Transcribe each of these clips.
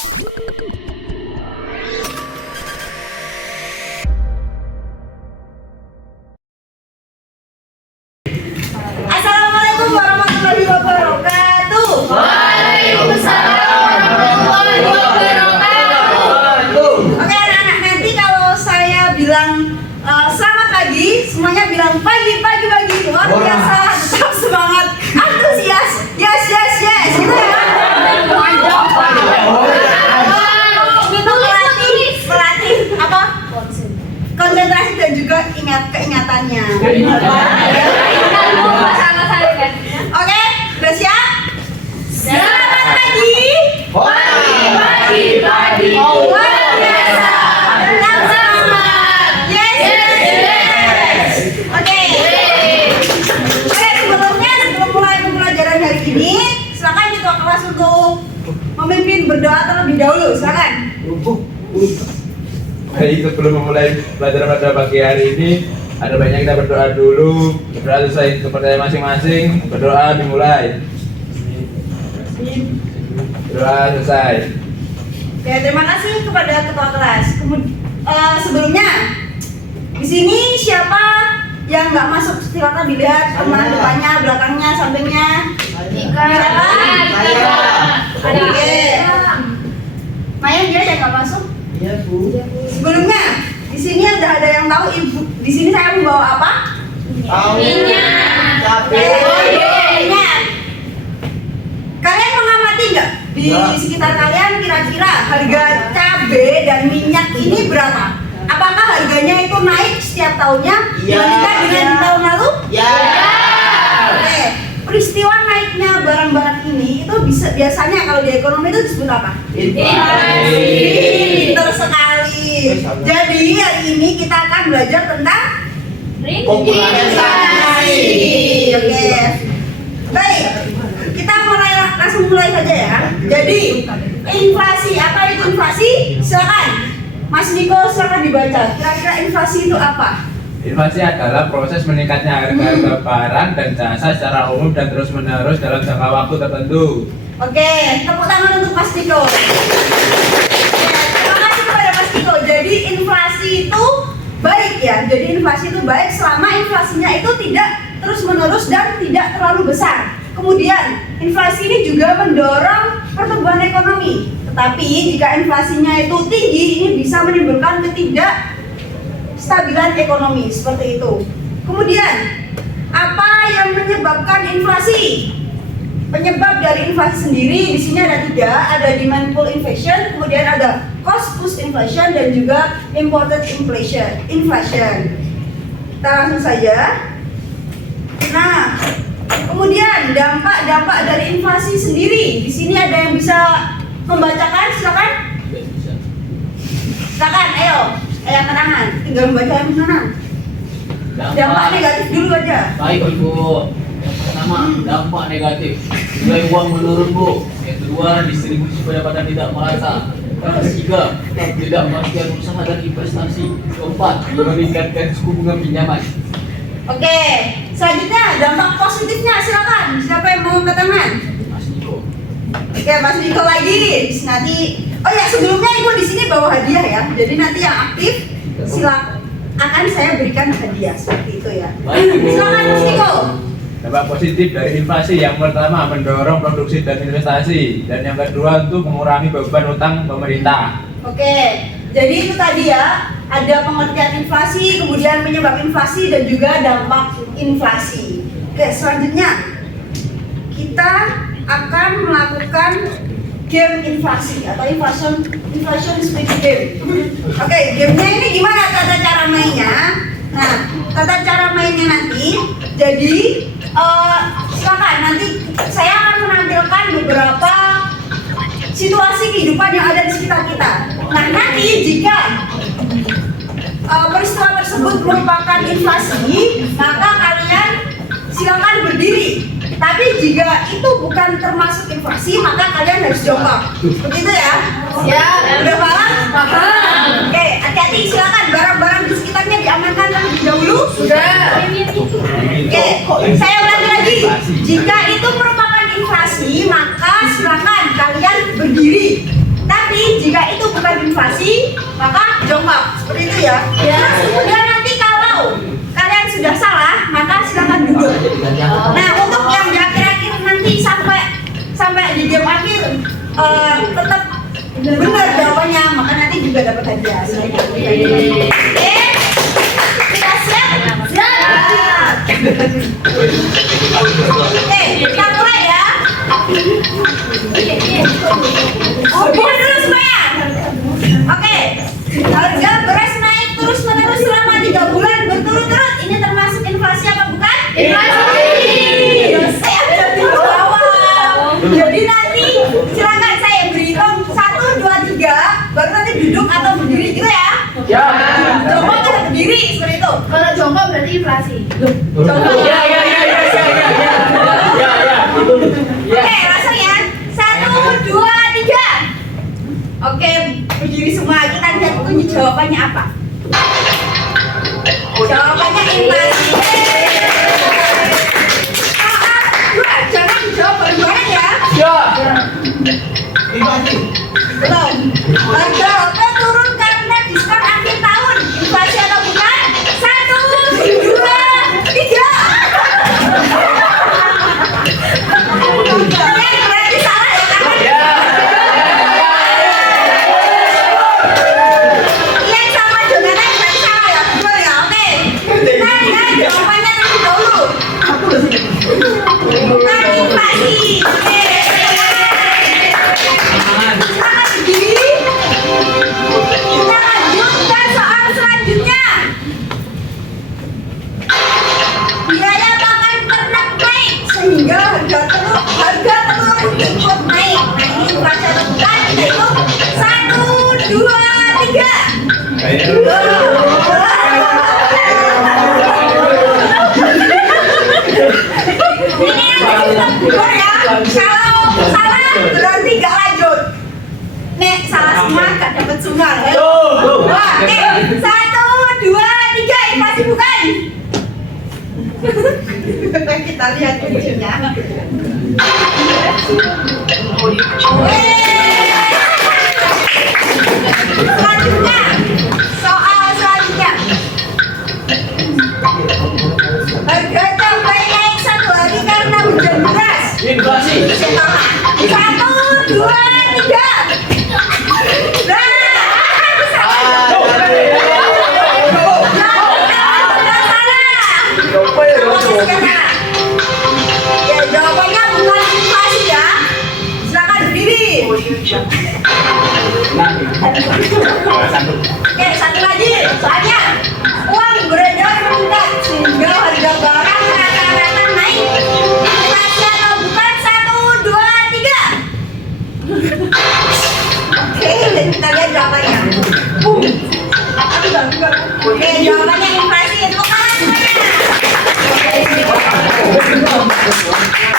Assalamualaikum warahmatullahi wabarakatuh. Waalaikumsalam warahmatullahi wabarakatuh. Oke anak-anak, nanti kalau saya bilang selamat pagi, semuanya bilang pagi. Luar biasa, tetap semangat, antusias, yes. Gitu ya. Itu melatih apa? Konsentrasi dan juga keingatannya. Oke, udah siap? Selamat pagi. Pagi. Luar biasa. Tetap semangat. Yes. Oke, sebelum mulai pembelajaran hari ini, silakan ketua kelas untuk memimpin berdoa terlebih dahulu. Silakan. Baik, sebelum memulai pelajaran pada pagi hari ini, ada baiknya kita berdoa dulu. Berdoa selesai kepercayaan masing-masing. Berdoa dimulai. Berdoa selesai. Oke, terima kasih kepada ketua kelas. Sebelumnya, di sini siapa yang nggak masuk? Silakan dilihat teman depannya, belakangnya, sampingnya. Siapa? Oke. Maya dia yang nggak masuk? Iya, Bu. Sebelumnya, di sini ada yang tahu ibu. Di sini saya membawa apa? Tahu. Cabe. Minyak. Kalian mengamati nggak di sekitar kalian kira-kira harga cabai dan minyak ini berapa? Apakah harganya itu naik setiap tahunnya dibandingkan dengan di tahun lalu? Ya. Oke. Peristiwa naiknya barang-barang ini itu biasanya kalau di ekonomi itu disebut apa? Inflasi. Pintar sekali. Jadi hari ini kita akan belajar tentang Popularisasi. Oke. Baik. Kita langsung mulai saja ya. Jadi inflasi, apa itu inflasi? Silakan. Mas Niko, silakan dibaca. Kira-kira inflasi itu apa? Inflasi adalah proses meningkatnya harga barang dan jasa secara umum dan terus-menerus dalam jangka waktu tertentu. Oke, tepuk tangan untuk Mas Niko. Terima kasih kepada Mas Niko. Jadi inflasi itu baik ya. Jadi inflasi itu baik selama inflasinya itu tidak terus-menerus dan tidak terlalu besar. Kemudian inflasi ini juga mendorong pertumbuhan ekonomi. Tetapi jika inflasinya itu tinggi, ini bisa menimbulkan ketidakstabilan ekonomi seperti itu. Kemudian apa yang menyebabkan inflasi? Penyebab dari inflasi sendiri di sini ada 3, ada demand pull inflation, kemudian ada cost push inflation dan juga imported inflation. Kita langsung saja. Nah, kemudian dampak dari inflasi sendiri. Di sini ada yang bisa membacakan? Silakan. Silakan, ayo angkat tangan. Tinggal membaca yang mana? Dampak negatif dulu aja. Baik Ibu. Yang pertama, dampak negatif. Nilai uang menurun, Bu. Yang kedua, distribusi pendapatan tidak merata. Yang ketiga, tidak melakukan usaha dan investasi. Keempat, meningkatkan suku bunga pinjaman. Oke, selanjutnya dampak positifnya silakan. Siapa yang mau angkat tangan? Mas Niko. Oke, Mas Niko lagi. Nanti, oh ya sebelumnya Ibu di sini bawa hadiah ya. Jadi nanti yang aktif silakan akan saya berikan hadiah seperti itu ya. Baik, Ibu. Silakan Mas Niko. Dampak positif dari inflasi yang pertama mendorong produksi dan investasi, dan yang kedua untuk mengurangi beban utang pemerintah. Oke, jadi itu tadi ya, ada pengertian inflasi, kemudian penyebab inflasi dan juga dampak inflasi. Oke, selanjutnya kita akan melakukan game inflasi atau inflation speed game. Oke, gamenya ini gimana tata cara mainnya? Nah, tata cara mainnya nanti, jadi silakan nanti saya akan menampilkan beberapa situasi kehidupan yang ada di sekitar kita. Nah, nanti jika peristiwa tersebut merupakan inflasi, maka kalian silakan berdiri. Tapi jika itu bukan termasuk inflasi, maka kalian harus jongkok. Begitu ya? Siap. Udah paham? Paham. Oke, hati-hati. Silakan barang-barang di sekitarnya diamankan terlebih dahulu. Sudah. Oke, saya ulangi lagi. Jika itu merupakan inflasi, maka silakan kalian berdiri. Tapi tetap benar jawabannya, maka nanti juga dapat hadiah. Oke, kita siap? Siap. Oke, kita mulai ya. Buka dulu semuanya. Oke, harga beras naik terus menerus selama 3 bulan berturut-turut. Ini termasuk inflasi apa bukan? Inflasi. Saya sudah jawab. Jadi nanti silakan saya berhitung 1, 2, 3, baru nanti duduk atau berdiri gitu ya. Ya. Coba kalau berdiri seperti itu. Kalau jongkok berarti inflasi. Coba. Ya. Oke, langsung ya. 1, 2, 3. Oke, berdiri semua. Kita lihat kunci jawabannya apa. Jawabannya inflasi. Jangan dijawab bareng-bareng ya. Ya. Belum. Harga rokok turun karena diskon akhir tahun. Inflasi atau bukan? 1, 2, 3. Kalian berarti salah ya kan? Yang sama Jonathan berarti salah ya? Betul ya? Oke. Kita lihat jawabannya terlebih dahulu. Bukan inflasi. Oke. Selamat berdiri. Kita lanjut ke soal selanjutnya. Biaya pakan ternak naik sehingga harga telur ikut naik. Nah ini inflasi atau bukan? Kita hitung 1, 2, 3. Ini yang kita ya. Kalau salah berarti gak lanjut. Nek salah semua gak dapat sumber. Wah, oke. 1, 2, 3, inflasi bukan? Kita lihat kuncinya. Selanjutnya, soal selanjutnya. Harga cabai naik 1 hari karena hujan deras. Inflasi. 1, 2, 3. Ya jawabannya bukan inflasi ya. Silakan berdiri. Oke, satu lagi. Soalnya uang beredar meningkat sehingga harga barang rata-rata naik. Inflasi atau bukan? 1, 2, 3. Oke, kita lihat jawabannya. Oke, jawabannya inflasi. Tepuk tangan semuanya.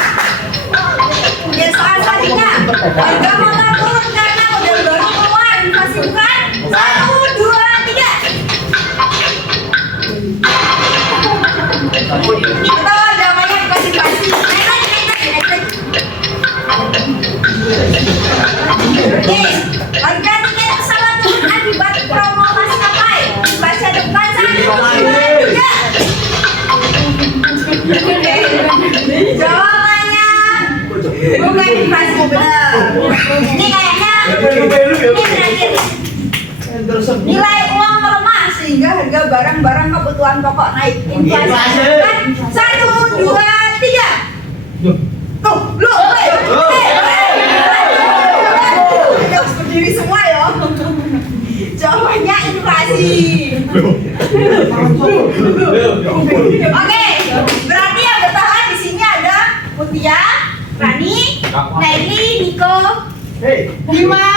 Oke, soal selanjutnya. Harga motor turun karena model baru keluar. Inflasi bukan? 1, 2, 3. Betul, jawabannya bukan inflasi. Naik lagi. Oke, harga tiket pesawat turun akibat promo maskapai. Inflasi atau bukan? 1, 2, 3. Oke, jawabannya bukan inflasi, benar. Ini kayaknya ini terakhir. Nilai uang melemah sehingga harga barang-barang kebutuhan pokok naik. Inflasi bukan? 1, 2, 3. Tuh, lu, harus berdiri semua ya. Jawabannya inflasi. Oke, berarti yang bertahan di sini ada Mutia, Rani, Naili, Niko, Bima,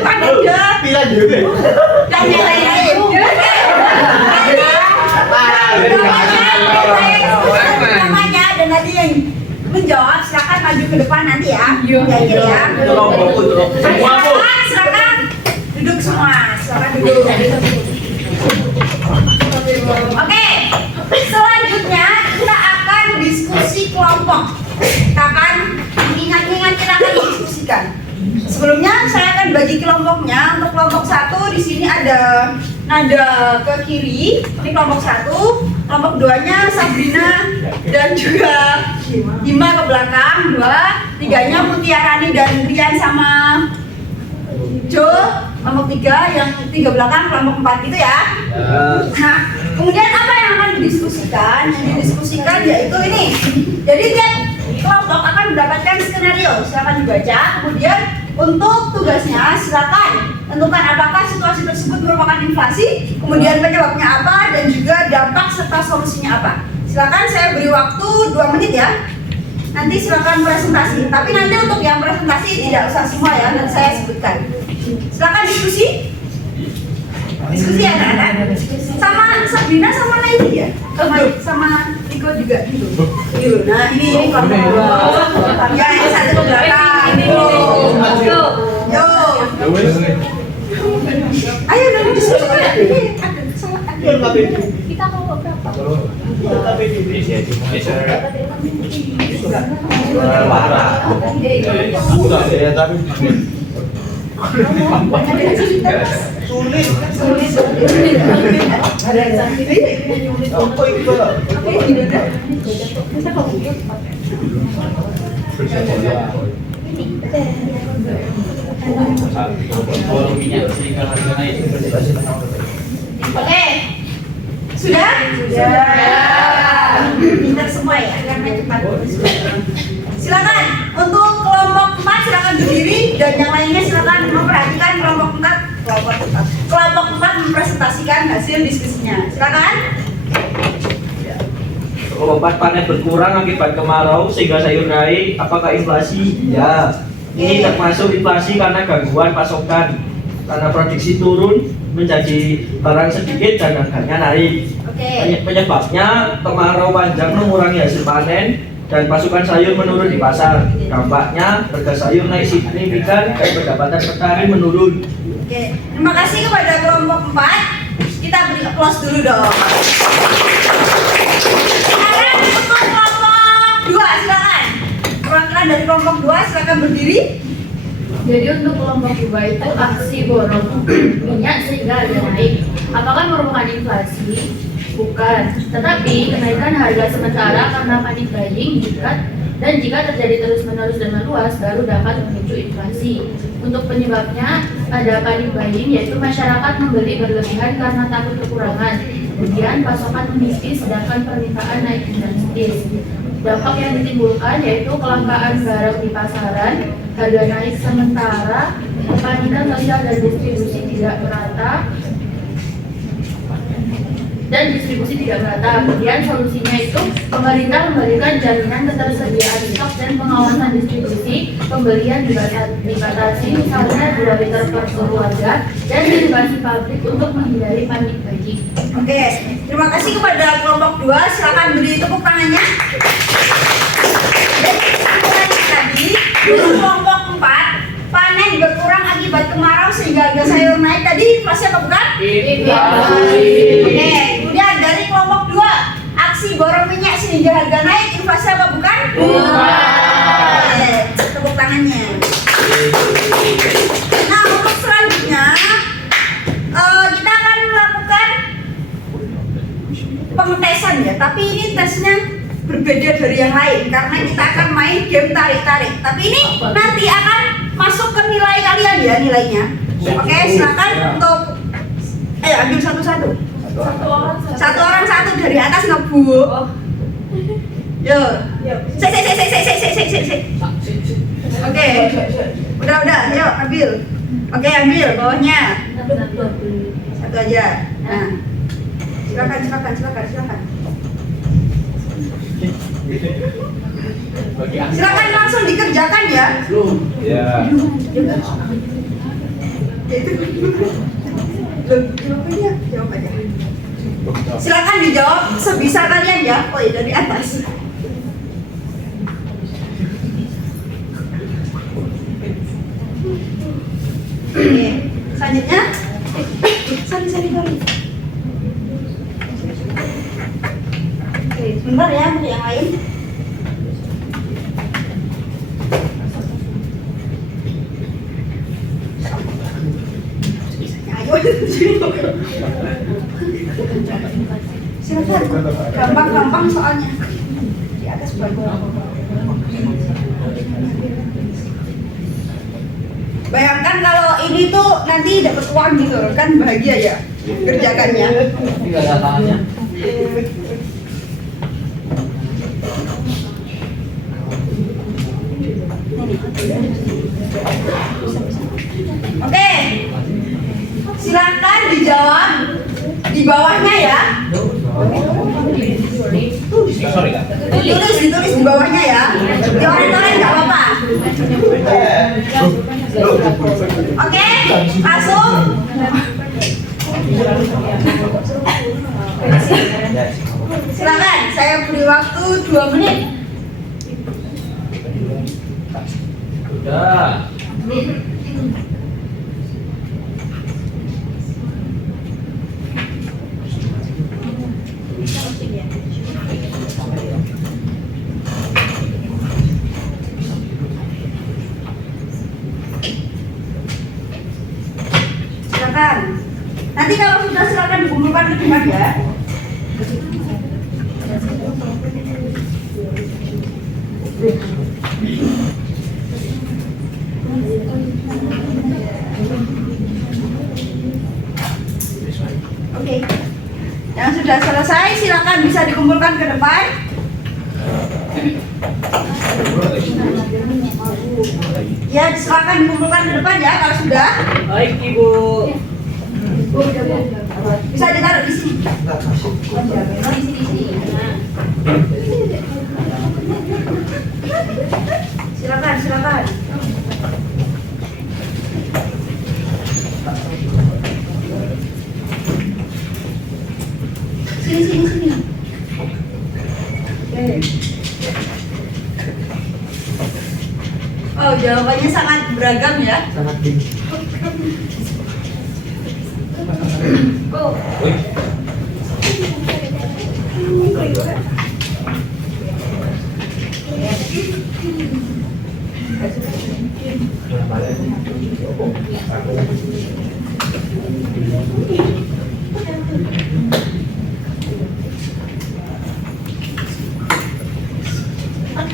Panada, dan yang lain-lain. Namanya dan nanti yang menjawab silakan maju ke depan nanti ya. Ya. Silakan duduk semua. Silakan duduk. Oke, selanjutnya kita akan diskusi kelompok. Kita akan ingat-ingat kita akan diskusikan. Sebelumnya saya akan bagi kelompoknya. Untuk kelompok 1 di sini ada nada ke kiri, ini kelompok 1, kelompok 2-nya Sabrina dan juga Bima ke belakang, 2, 3-nya Mutiarani dan Rian sama Jo, kelompok 3, yang 3 belakang, kelompok 4 gitu ya. Nah, kemudian apa yang akan didiskusikan? Yang didiskusikan yaitu ini. Jadi tiap kelompok akan mendapatkan skenario, silakan dibaca. Kemudian untuk tugasnya silakan tentukan apakah situasi tersebut merupakan inflasi, kemudian penyebabnya apa, dan juga dampak serta solusinya apa. Silakan saya beri waktu 2 menit ya. Nanti silakan presentasi. Tapi nanti untuk yang presentasi tidak usah semua ya, nanti saya sebutkan. Silakan diskusi. Diskusi ya anak-anak. Sama Sabrina sama Naidi ya? Sama Iko juga gitu. Nah ini kelompok 2. Ya yang satu ke belakang. Yo. Ayo nanti diskusi. Kita kelompok berapa? Borong minyak sehingga harga naik. Oke. Sudah? Pintar semua ya, karena cepat. Silakan untuk kelompok 4 silakan berdiri dan yang lainnya silakan memperhatikan kelompok 4. Kelompok 4 mempresentasikan hasil diskusinya. Silakan. Kelompok 4 panen berkurang akibat kemarau sehingga sayur naik. Apakah inflasi? Ya. Ini termasuk inflasi karena gangguan pasokan. Karena produksi turun menjadi barang sedikit dan harganya naik. Oke. Penyebabnya kemarau panjang mengurangi hasil panen dan pasukan sayur menurun di pasar. Dampaknya harga sayur naik signifikan dan pendapatan petani menurun. Oke. Terima kasih kepada kelompok 4. Kita beri applause dulu dong. Sekarang untuk kelompok 2 silakan. Perwakilan dari kelompok 2 silakan berdiri. Jadi untuk kelompok 2 itu aksi borong minyak sehingga harga naik. Apakah merupakan inflasi? Bukan. Tetapi kenaikan harga sementara karena panik buying jika terjadi terus-menerus dan meluas baru dapat memicu inflasi. Untuk penyebabnya ada panik buying, yaitu masyarakat membeli berlebihan karena takut kekurangan. Kemudian pasokan menipis sedangkan permintaan naik drastis. Dampak yang ditimbulkan yaitu kelangkaan barang di pasaran, harga naik sementara, kepanikan sosial dan distribusi tidak merata. Kemudian solusinya itu pemerintah memberikan jaminan ketersediaan stok dan pengawasan distribusi, pembelian dibatasi misalnya 2 liter per keluarga, dan edukasi pabrik untuk menghindari panik buying. Oke, terima kasih kepada kelompok 2. Silakan beri tepuk tangannya. Jadi tadi untuk kelompok 4 panen berkurang akibat kemarau sehingga harga sayur naik. Tadi inflasi apa bukan? Oke, kemudian dari kelompok 2 aksi borong minyak sehingga harga naik, inflasi apa bukan? Oke, tepuk tangannya. Nah untuk selanjutnya kita akan melakukan pengetesan ya, tapi ini tesnya berbeda dari yang lain karena kita akan main game tarik-tarik. Tapi ini nanti akan masuk ke nilai kalian ya, nilainya. Oke, silakan untuk ambil satu-satu. Satu orang satu dari atas ngebuk. Yo. Sik. Oke. Udah, yuk ambil. Oke, ambil bawahnya. Satu aja. Nah. Silakan. Silakan langsung dikerjakan ya. Ya. Jawab aja. Silakan dijawab sebisa kalian ya. Oh iya, dari atas. Oke, selanjutnya. Sorry. Oke, sebentar ya untuk yang lain. Ayo. Silakan. Gampang soalnya. Di atas bawah. Bayangkan kalau ini tuh nanti dapat uang gitu kan, bahagia ya kerjakannya. Ini nggak ada tangannya. Oke, silakan dijawab di bawahnya ya. Sorry kak. Ditulis di bawahnya ya. Coret-coret nggak apa-apa. Oke, langsung. Silakan, saya beri waktu 2 menit. Udah. Silakan. Nanti kalau sudah silakan dikumpulkan ke depan ya. Oke. Yang sudah selesai silakan bisa dikumpulkan ke depan. Ya, silakan dikumpulkan ke depan ya kalau sudah. Baik Ibu. Bisa ditaruh di sini. Silakan. Sini. Oke. Oh, jawabannya sangat beragam ya. Sangat tinggi. Oh.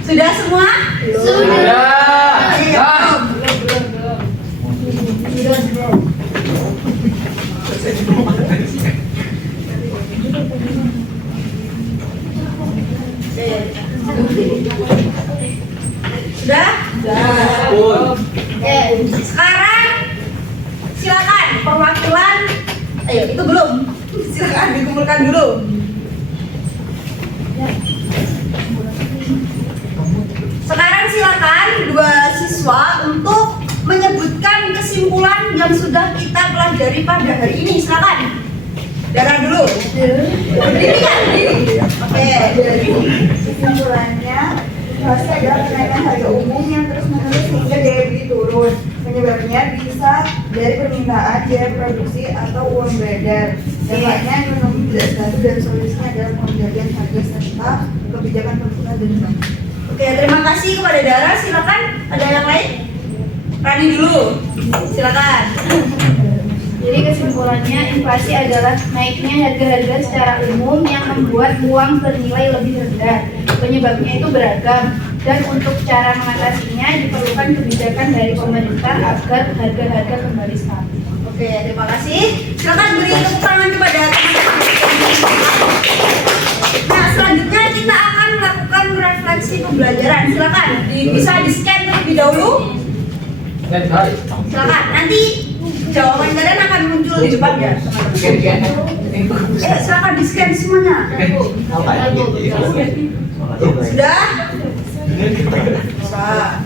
Sudah semua? Sudah. Sudah? Pun. Sekarang silakan perwakilan. Ayo, itu belum. Silakan dikumpulkan dulu. Sekarang silakan dua siswa untuk menyebutkan kesimpulan yang sudah kita pelajari pada hari ini. Silakan. Dara dulu. Berdiri kan? Berdiri. Oke. Kesimpulannya, inflasi adalah kenaikan harga umum yang terus-menerus sehingga daya beli turun. Penyebabnya bisa dari permintaan, biaya produksi, atau uang beredar. Dampaknya ekonomi tidak stabil dan solusinya adalah pengendalian harga serta kebijakan pemerintah dan bank. Oke, terima kasih kepada Dara. Silakan. Ada yang lain? Rani dulu. Silakan. Jadi kesimpulannya inflasi adalah naiknya harga-harga secara umum yang membuat uang bernilai lebih rendah. Penyebabnya itu beragam dan untuk cara mengatasinya diperlukan kebijakan dari pemerintah agar harga-harga kembali stabil. Oke, terima kasih. Silakan beri tepuk tangan kepada teman-teman. Nah, selanjutnya kita akan melakukan refleksi pembelajaran. Silakan, bisa di-scan terlebih dahulu. Silakan. Nanti jawaban kalian akan muncul di depan ya, teman-teman. Silakan di-scan semuanya. Sudah? Bisa.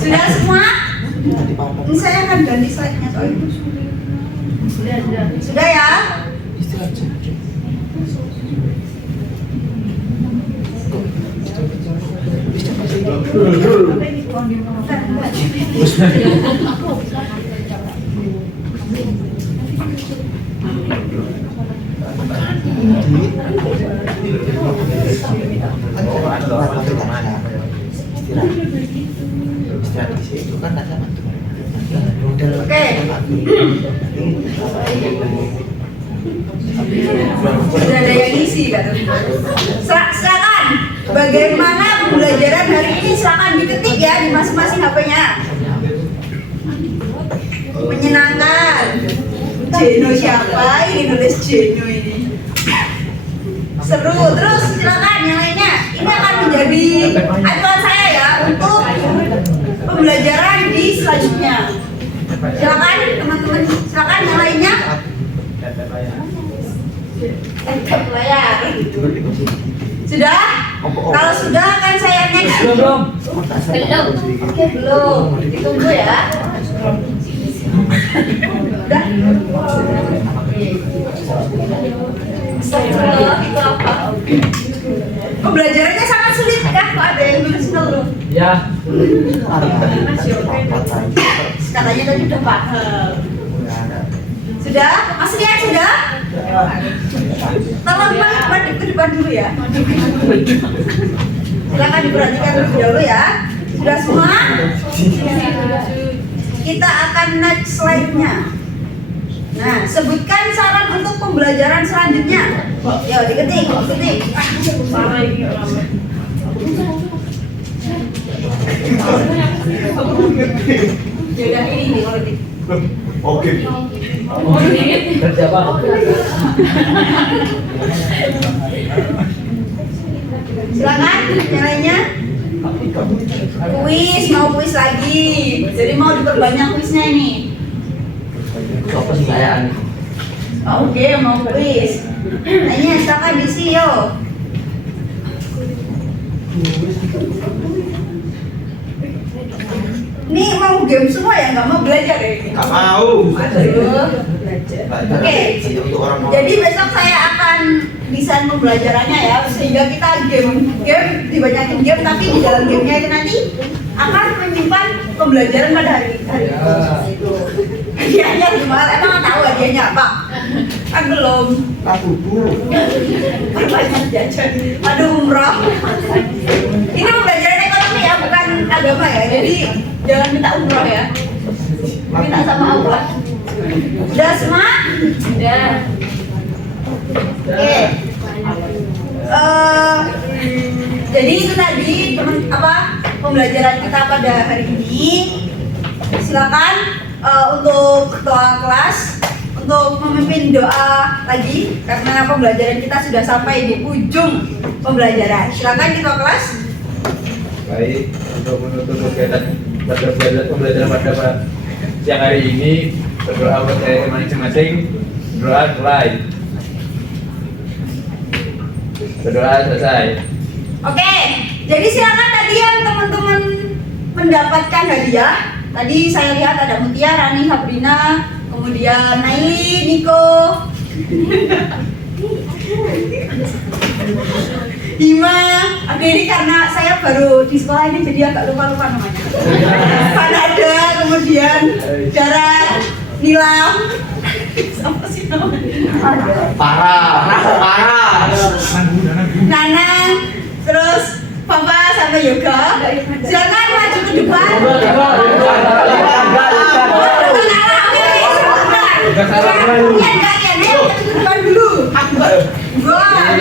Sudah semua? Ini saya akan ganti slide-nya soalnya. Sudah ya? Oke. Sudah ada yang isi kan? Silakan. Bagaimana pembelajaran hari ini? Silakan diketik ya di masing-masing HP-nya. Menyenangkan. Jeno siapa? Ini nulis Jeno ini. Seru. Terus silakan yang lainnya. Ini akan menjadi acuan saya ya untuk pembelajaran di selanjutnya. Silakan teman-teman. Silakan yang lainnya. Tetap layar. Sudah? Kalau sudah akan saya next. Belum. Belum. Oke, belum. Ditunggu ya. Udah. Astagfirullah, itu apa? Pembelajarannya sangat sulit kan? Kok ada yang nulis belum? Ya. Katanya tadi udah paham. Sudah? Mas Rian sudah? Tolong madep ke depan dulu ya. Silakan diperhatikan terlebih dahulu ya. Sudah semua? Kita akan next slide-nya. Nah, sebutkan saran untuk pembelajaran selanjutnya. Yo, diketik. Yaudah, ini diketik. Oke. Kerja apa? Silakan yang lainnya. Kuis, mau kuis lagi. Jadi mau diperbanyak kuisnya ini. Apa sih kayaan? Oke, mau kuis. Lainnya silakan diisi yo. Ini mau game semua ya, nggak mau belajar ya ini? Nggak mau. Aduh, belajar. Oke, jadi besok saya akan desain pembelajarannya ya, sehingga kita game dibanyakin game, tapi di dalam gamenya itu nanti akan menyimpan pembelajaran pada hari itu. Hadiahnya gimana? Emang nggak tahu hadiahnya apa? Kan belum. Perbanyak jajan. Aduh, umroh. Ini pembelajaran ekonomi ya, bukan agama ya. Jadi jangan minta umroh ya. Minta sama Allah. Udah semua? Udah. Oke. Jadi itu tadi pembelajaran kita pada hari ini. Silakan untuk ketua kelas untuk memimpin doa lagi karena pembelajaran kita sudah sampai di ujung pembelajaran. Silakan ketua kelas. Baik, untuk menutup kegiatan pembelajaran pada siang hari ini, berdoa buat saya masing-masing. Doa mulai. Berdoa selesai. Oke, jadi silakan tadi yang teman-teman mendapatkan hadiah. Tadi saya lihat ada Mutia, Rani, Sabrina, kemudian Naili, Niko, Hima. Oke, ini karena saya baru di sekolah ini jadi agak lupa-lupa namanya. Kanada, kemudian Dara, Nilam. Apa sih namanya? Parah. Nanang, terus Papa sama Yoga. Silakan maju ke depan. Kalian maju ke depan dulu. Wah.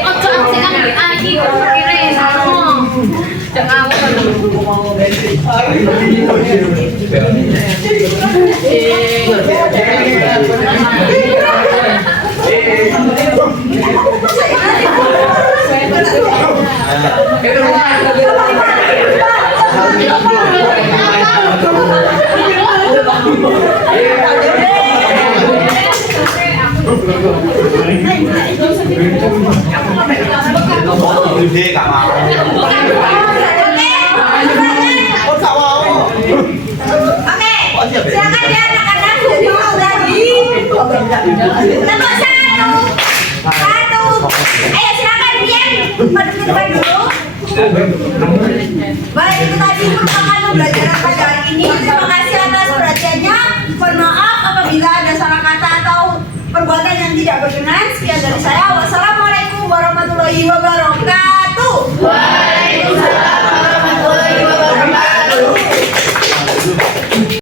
Ojo aku sing nang iki kira ngomong. Jangan Oke, silakan ya anak-anak jadi mau lagi. Nomor satu. Ayo silakan Dian, maju ke depan dulu. Baik, itu tadi merupakan pembelajaran pada hari ini. Terima kasih atas perhatiannya. Mohon maaf apabila ada perbuatan yang tidak berkenan. Sekian dari saya. Wassalamualaikum warahmatullahi wabarakatuh.